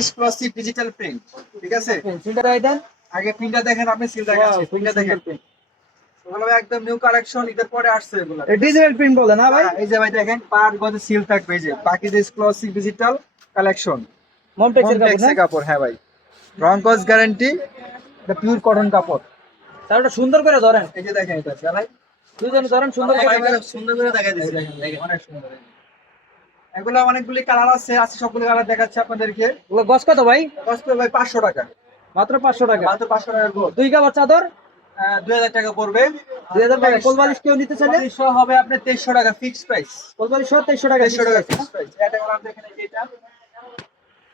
Exclusive digital print. ঠিক আছে, প্রিন্টটা দেখাই দেন। আগে প্রিন্টটা দেখেন, আপনি সিল দেখাচ্ছি, প্রিন্টটা দেখেন। ওগুলো একদম নিউ কালেকশন, ঈদের পরে আসছে এগুলো। ডিজিটাল প্রিন্ট বলে না ভাই? এই যে ভাই দেখেন, পার গজে সিল থাকবে। এই যে পাকিজ এক্সক্লুসিভ ডিজিটাল কালেকশন, মমটেক্সের কাপড় না? কাপড়। হ্যাঁ ভাই, রং কস গ্যারান্টি, এটা পিওর কটন কাপড়। তাহলে সুন্দর করে ধরেন, এই যে দেখেন, এটা ভাই দুজনে ধরেন সুন্দর করে। সুন্দর করে দেখাই দিয়েছি, দেখেন অনেক সুন্দর। এগুলো অনেকগুলি কালার আছে, সবগুলো কালার দেখাচ্ছি আপনাদেরকে। ওগুলো গস কত ভাই? কস্ট ভাই 500 টাকা, মাত্র 500 টাকা। মাত্র 500 টাকার গোল। 2 কাভার চাদর 2000 টাকা পড়বে। 2000 টাকা। কোলবালিশ কেউ নিতে চাইলে সহ হবে আপনার 2300 টাকা ফিক্স প্রাইস। কোলবালিশ সহ 2300 টাকা। 2300 টাকা ফিক্স প্রাইস। এটা কালার দেখেন, এই যে এটা,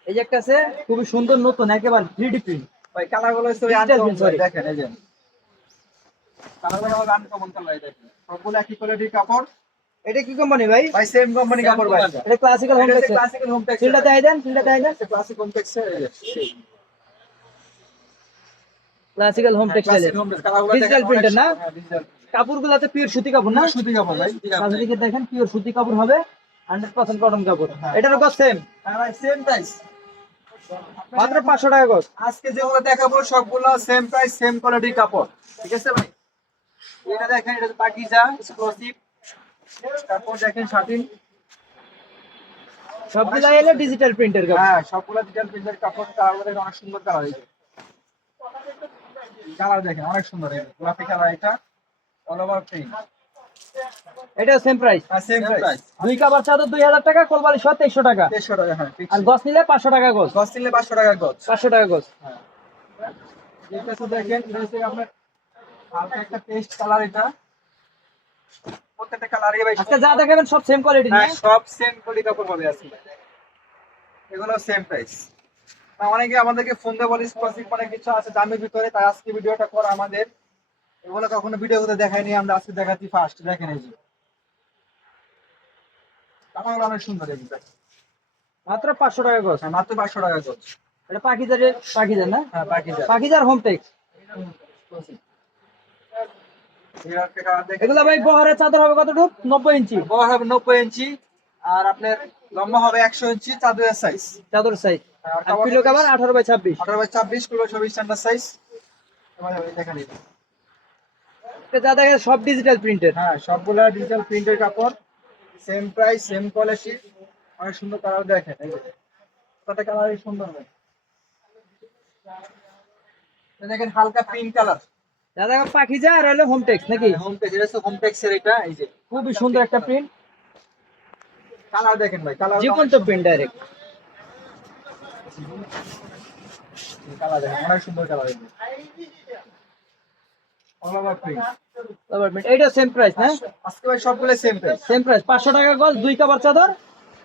এই যে একটা আছে খুবই সুন্দর, নতুন একেবারে 3D প্রিন্ট। ভাই কালার গুলো হচ্ছে Digital আনকমন, print, sorry। দেখেন এই যে কালার গুলো হবে আনকমন কালার। এই দেখেন সবগুলো একই কোয়ালিটির কাপড়। এটা কি কোম্পানি ভাই? ভাই সেম কোম্পানি কাপড় ভাই। এটা classical home tex. Classical home tex. সিলটা দেখাই দেন, সিলটা দেখাই দেন। ক্লাসিক হোম টেক্স এর এই যে classical home textile digital printer না? হ্যাঁ, ডিজিটাল কাপড়গুলোতে পিওর সুতি কাপড় না? সুতি কাপড় ভাই। কাছে দিকে দেখেন, পিওর সুতি কাপড় হবে, 100% কটন কাপড়। এটারও কস্ট সেম, হ্যাঁ ভাই, সেম প্রাইস। মাত্র 500 টাকা কস্ট। আজকে যেগুলো দেখাবো সবগুলো সেম প্রাইস, সেম কোয়ালিটির কাপড়। ঠিক আছে ভাই, এটা দেখেন, এটা পাকিজা এক্সক্লুসিভ। তারপর দেখেন শাটিন, সবগুলা এলে ডিজিটাল প্রিন্টের কাপড়। হ্যাঁ সবগুলো ডিজিটাল প্রিন্টের কাপড়। কালার দেখেন অনেক সুন্দর কালার। এই কালার দেখেন অনেক সুন্দর, এই গোলাপি কালার, এটা অল ওভার প্রিন্ট। এটা same price, same price. 2 cover চাদর 2000 টাকা, কোলবালিশ সহ 2300 টাকা। 2300 টাকা, হ্যাঁ ফিক্স। আর গস নিলে 500 টাকা গস। গজ নিলে 500 টাকা গজ। 500 টাকা গস। হ্যাঁ, এটা তো দেখেন, এটা হচ্ছে আপনার হালকা একটা পেস্ট কালার। এটা প্রত্যেকটা কালারই ভাই আজকে যা দেখাবেন সব সেম কোয়ালিটি না? হ্যাঁ, সব সেম কোয়ালিটি কাপড় পাবে আজকে। এগুলো সেম প্রাইস। অনেকে আমাদেরকে ফোন দিয়ে বলে স্পেসিফিক অনেক কিছু আছে দামের ভিতরে, তাই আজকে ভিডিওটা করা আমাদের। এগুলো কখনো ভিডিও করে দেখাইনি, আমরা আজকে দেখাচ্ছি ফার্স্ট। দেখেন এই যে কালারগুলো অনেক সুন্দর। এই যে মাত্র 500 টাকা গস। হ্যাঁ, মাত্র 500 টাকা গজ। এটা পাকিজার, পাকিজার না? হ্যাঁ পাকিজা। পাকিজার home text. এর একটা কালার দেখেন, এগুলা ভাই বহরের চাদর হবে কতটুকু? 90 ইঞ্চি। বড় হবে 90 ইঞ্চি, আর আপনার লম্বা হবে 100 ইঞ্চি। চাদরের সাইজ, চাদর সাইজ আর আর পিলো কভার 18 বাই 26। 18/26 কিলো 24 স্ট্যান্ডার্ড সাইজ। দেখেন এই যে। এটা যা দেখে সব ডিজিটাল প্রিন্টেড। হ্যাঁ, সবগুলা ডিজিটাল প্রিন্টের কাপড়, সেম প্রাইস, সেম কোয়ালিটি। অনেক সুন্দর কালার দেখেন, এই যে কত কালারই সুন্দর হয়। এই দেখেন হালকা পিঙ্ক কালার, যা দেখে পাকিজা আর হলো হোম টেক্স নাকি? Home tex. এটা হচ্ছে হোম টেক্সের, এটা এই যে খুবই সুন্দর একটা প্রিন্ট, কালার দেখেন ভাই, কালার জীবন্ত প্রিন্ট ডাইরেক্ট। কালার দেখেন অনেক সুন্দর কালার। এই যে অল ওভার প্রিন্ট। তারপর এটা সেম প্রাইস না? আজকে ভাই সবগুলো সেম প্রাইস। সেম প্রাইস, 500 টাকা গজ, 2 কাভার চাদর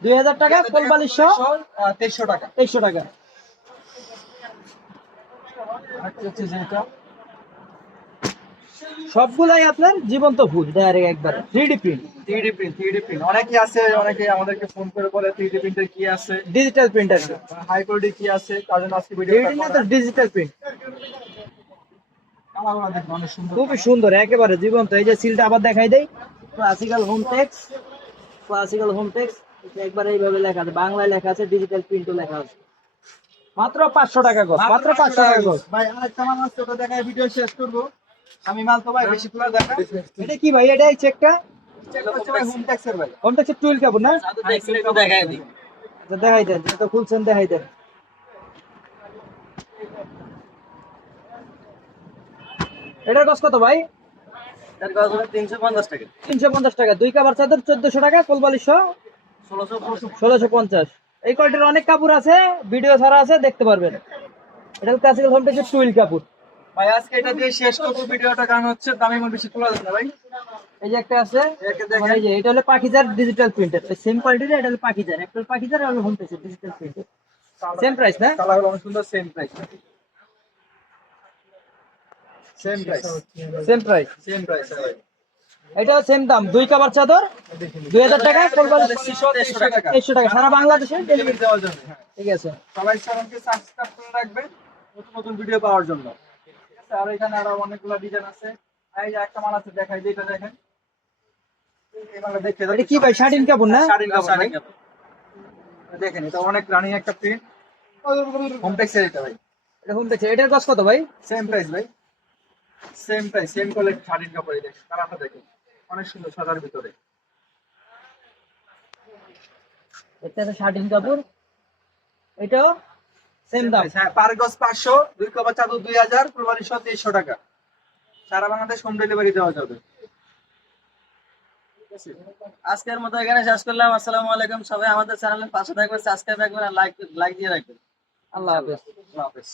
2000 টাকা, কোলবালিশ সহ 2300 টাকা। 2300 টাকা। আচ্ছা হচ্ছে যে এটা সবগুলাই আপনার জীবন্ত ফুল ডাইরেক্ট একবার 3D print, 3D print. 3D print অনেকে আছে, অনেকে আমাদেরকে ফোন করে বলে 3D প্রিন্টের কি আছে, ডিজিটাল প্রিন্টার। হাই কোয়ালিটি কি আছে, তার জন্য আজকে 3D ভিডিওটা না করা। তো ডিজিটাল প্রিন্ট। কালারগুলো দেখেন অনেক সুন্দর। খুবই সুন্দর একেবারে জীবন্ত। এই যে সিলটা আবার দেখাই দেই, classical home tex, classical home tex. একবার এইভাবে লেখা আছে, বাংলায় লেখা আছে, ডিজিটাল প্রিন্টও লেখা আছে। মাত্র 500 টাকা গজ, মাত্র 500 টাকা গজ। ভাই আরেকটা মাল আছে, ওটা দেখায় ভিডিও শেষ করব। আমি মাল তো ভাই বেশি খোলা দেখা। এটা কি ভাই? এটা এই চেকটা চেক করছে ভাই, হোম ট্যাক্সের ভাই। হোম টেক্সের টুইল কাপড় না? একটু দেখায় দিই। আচ্ছা, দেখাই দেন, এটা খুলছেন দেখাই দেন। এটার কত কত ভাই? এর গজ হলো 350 টাকা। 350 টাকা। 2 কাভার চাদর 1400 টাকা, কোলবালিশ সহ 1650। এই কোয়ালিটির অনেক কাপড় আছে, ভিডিও ছাড়া আছে, দেখতে পারবেন। এটা ক্লাসিক্যাল হোম টেক্সের টুইল কাপড়। ভাই আজকে এটা দিয়ে শেষ করব ভিডিওটা, কারণ হচ্ছে দামি মাল বেশি খোলা যায় না ভাই। এই যে একটা আছে, একে দেখেন। এই যে এটা হলো পাকিজার ডিজিটাল প্রিন্টার, সেম কোয়ালিটির। এটা হলো পাকিজার, একটা হলো পাকিজার আর হলো হোম টেক্সের ডিজিটাল প্রিন্টার। সেম প্রাইস না? কালারগুলো অনেক সুন্দর, same price. Same price, same price. Same price ভাই। এটাও সেম দাম, 2 কাভার চাদর 2000 টাকা, কোলবালিশ 2300 টাকা। 2300 টাকা, সারা বাংলাদেশে ডেলিভারি ডেলিভারি। দেওয়ার জন্য। হ্যাঁ, ঠিক আছে। সবাই চ্যানেলকে সাবস্ক্রাইব করে রাখবেন নতুন নতুন ভিডিও পাওয়ার জন্য। ঠিক আছে, আর এখানে আরো অনেকগুলো ডিজাইন আছে। এই যে একটা মাল আছে, দেখাই দিই, এটা দেখেন। এই মালটা দেখতে এটা কি ভাই? শাটিন কাপড় না? শাড়ির কাপড় ভাই। দেখেন এটা অনেক রানিং একটা প্রিন্ট। হোমটেক্সের এটা ভাই, এটা হোম টেক্স, এটার কস্ট কত ভাই? সেম প্রাইস ভাই, সেম প্রাইস, সেম কোয়ালিটি শাড়ির কাপড়ই দেখেন, কালারটা দেখেন অনেক সুন্দর সাদার ভিতরে। এটা আছে শার্টিন কাপড়, এটাও সেম দাম। হ্যাঁ, পার গজ 500, 2 কভার চাদর 2000, কুরবানি সহ 2300 টাকা। সারা বাংলাদেশ হোম ডেলিভারি দেওয়া যাবে। আজকের মতো এখানে শেষ করলাম। আসসালামু আলাইকুম। সবাই আমাদের চ্যানেলের পাশে থাকবেন, সাবস্ক্রাইব রাখবেন আর লাইক দিয়ে রাখবেন। আল্লাহ হাফেজ। আল্লাহ হাফেজ।